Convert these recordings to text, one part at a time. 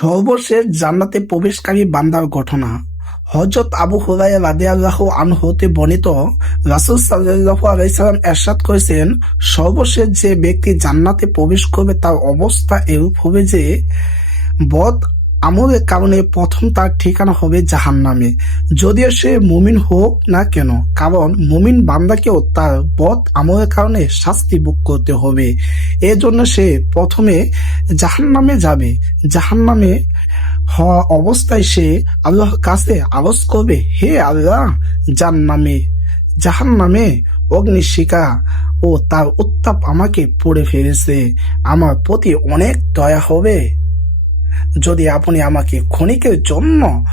সর্বশেষ জান্নাতে প্রবেশকারী বান্দার ঘটনা। হজরত আবু হুরাই রাদিয়াল্লাহ আন হতে বর্ণিত রাসুল সাল্লাহ আলাইসাল্লাম এরশাদ করেছেন সর্বশেষ যে ব্যক্তি জান্নাতে প্রবেশ করবে তার অবস্থা এরূপ হবে যে, বদ আমলের কারণে প্রথম তার ঠিকানা হবে জাহান নামে যদিও সে মুমিন হোক না কেন, কারণ মুমিন বান্দাকেও তার বদ আমলের কারণে শাস্তি ভোগ করতে হবে। এজন্য সে প্রথমে জাহান নামে যাবে। জাহান নামে হওয়া অবস্থায় সে আল্লাহর কাছে আওয়াজ করবে, হে আল্লাহ যার নামে জাহান নামে অগ্নিশিখা ও তার উত্তাপ আমাকে পড়ে ফেলেছে। আমার প্রতি অনেক দয়া হবে। যদি আপনি আমাকে ক্ষণিকের জন্য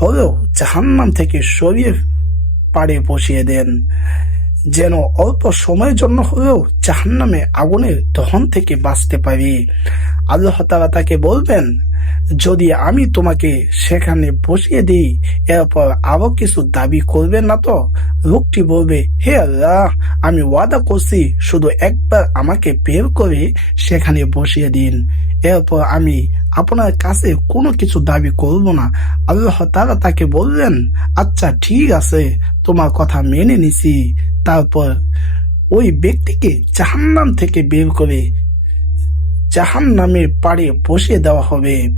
হলেও জাহান্নাম থেকে সরিয়ে পাড়ে বসিয়ে দেন যেন অল্প সময়ের জন্য হলেও জাহান্নামে আগুনের দহন থেকে বাঁচতে পারি। আল্লাহ তালা তাকে বলবেন, যদি আমি তোমাকে সেখানে বসিয়ে দিই, এরপর আরও কিছু দাবি করবে না তো? লোকটি বলবে, হে আল্লাহ, আমি ওয়াদা করছি, শুধু একবার আমাকে বের করে সেখানে বসিয়ে দিন। এরপর আমি আপনার কাছে কোনো কিছু দাবি করব না। আল্লাহ তারা তাকে বললেন আচ্ছা ঠিক আছে, তোমার কথা মেনে নিছি। তারপর ওই ব্যক্তিকে জাহান্নাম থেকে বের করে জাহান নামের পাড়ে বসে দেওয়া হবে।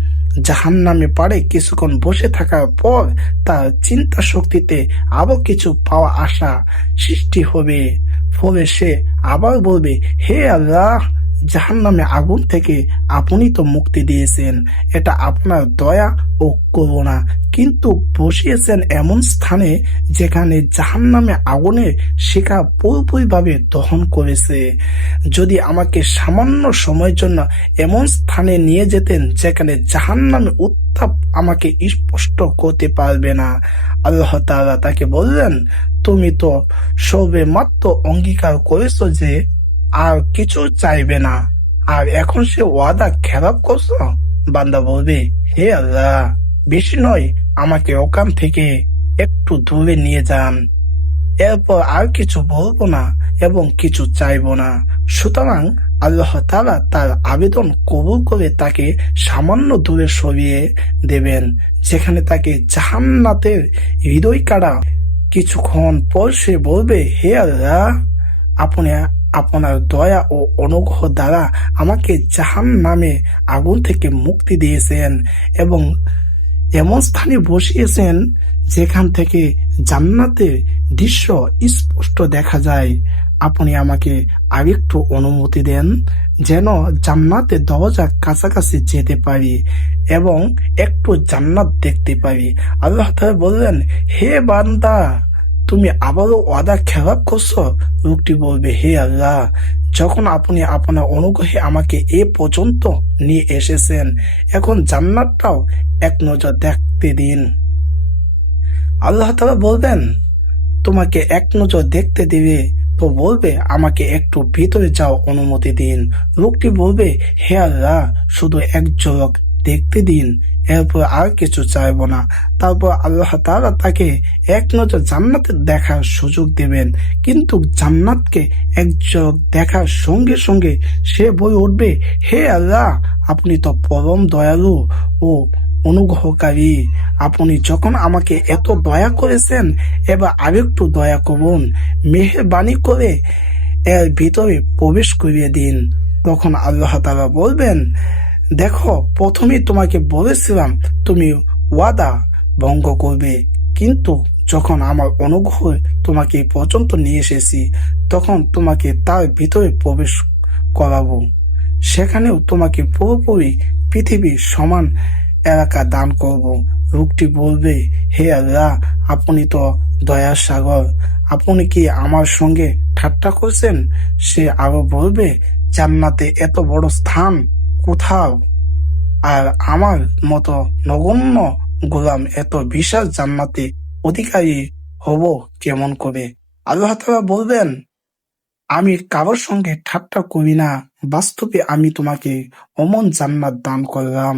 জাহান নামে পাড়ে কিছুক্ষণ বসে থাকার পর তার চিন্তা শক্তিতে আরও কিছু পাওয়া আশা সৃষ্টি হবে। ফলে সে আবার বলবে, হে আল্লাহ জাহান নামে আগুন থেকে আপনি তো মুক্তি দিয়েছেন। এটা আপনার দয়া ও করুণা। কিন্তু বসিয়েছেন এমন স্থানে যেখানে জাহান নামে আগুনের শিখা পুরোপুরিভাবে দহন করেছে। যদি আমাকে সামান্য সময়ের জন্য এমন স্থানে নিয়ে যেতেন যেখানে জাহান নামে উত্তাপ আমাকে স্পষ্ট করতে পারবে না। আল্লাহ তাকে বললেন, তুমি তো সবে মাত্র অঙ্গীকার করেছ যে আর কিছু চাইবে না। আর এখন সে ওয়াদা খেলাপ করছ? বান্দা বলবে, হে আল্লাহ, বেশি নয়, আমাকে ওখান থেকে একটু দূরে নিয়ে যান। এরপর আর কিছু বলব না এবং কিছু চাইব না। সুতরাং আল্লাহ তালা তার আবেদন কবুল করে তাকে সামান্য দূরে সরিয়ে দেবেন, যেখানে তাকে জাহান্নাতের হৃদয় কাড়া কিছুক্ষণ পর সে বলবে, হে আল্লাহ, আপনি আপনার দয়া ও অনুগ্রহ দ্বারা আমাকে জাহান নামে আগুন থেকে মুক্তি দিয়েছেন এবং এমন স্থানে বসিয়েছেন যেখান থেকে জান্নাতের দৃশ্য স্পষ্ট দেখা যায়। আপনি আমাকে আরেকটু অনুমতি দেন যেন জান্নাতের দরজা কাছাকাছি যেতে পারি এবং একটু জান্নাত দেখতে পারি। আল্লাহ বললেন, হে বান্দা তুমি আবারও ওয়াদা খেলাপ করছ? লোকটি বলবে, হে আল্লাহ, যখন আপনি আপনার অনুগ্রহে আমাকে এ পর্যন্ত নিয়ে এসেছেন, এখন জান্নাতটাও এক নজর দেখতে দিন। আল্লাহ তালা বলবেন, তোমাকে এক নজর দেখতে দিবে, তো বলবে, আমাকে একটু ভিতরে যাও অনুমতি দিন। লোকটি বলবে, হে আল্লাহ, শুধু এক ঝলক দেখতে দিন, এরপর আর কিছু চাইব না। তারপর আল্লাহ তারা তাকে এক নজর জান্নাতের দেখার সুযোগ দেবেন। কিন্তু জান্নাতকে এক ঝলক দেখার সঙ্গে সঙ্গে সে বই উঠবে, হে আল্লাহ, আপনি তো পরম দয়ালু ও অনুগ্রহকারী। আপনি যখন আমাকে এত দয়া করেছেন, এবার আরেকটু দয়া করুন। মেহরবানি করে এর ভিতরে প্রবেশ করিয়ে দিন। তখন আল্লাহ তাআলা বলবেন দেখো প্রথমে তোমাকে বলেছিলাম, তুমি ওয়াদা ভঙ্গ করবে। কিন্তু যখন আমার অনুগ্রহ তোমাকে পর্যন্ত নিয়ে এসেছি, তখন তোমাকে তার ভিতরে প্রবেশ করাবো। সেখানেও তোমাকে পুরোপুরি পৃথিবীর সমান এলাকা দান করব। লোকটি বলবে, হে আল্লাহ, আপনি তো দয়ার সাগর। আপনি কি আমার সঙ্গে ঠাট্টা করছেন? সে আরও বলবে, জান্নাতে এত বড় স্থান কোথাও। আর আমার মতো নগণ্য গোলাম এত বিশাল জান্নাতে অধিকারী হব কেমন করে? আল্লাহ তালা বলবেন, আমি কারোর সঙ্গে ঠাট্টা করি না, বাস্তবে আমি তোমাকে অমন জান্নাত দান করলাম।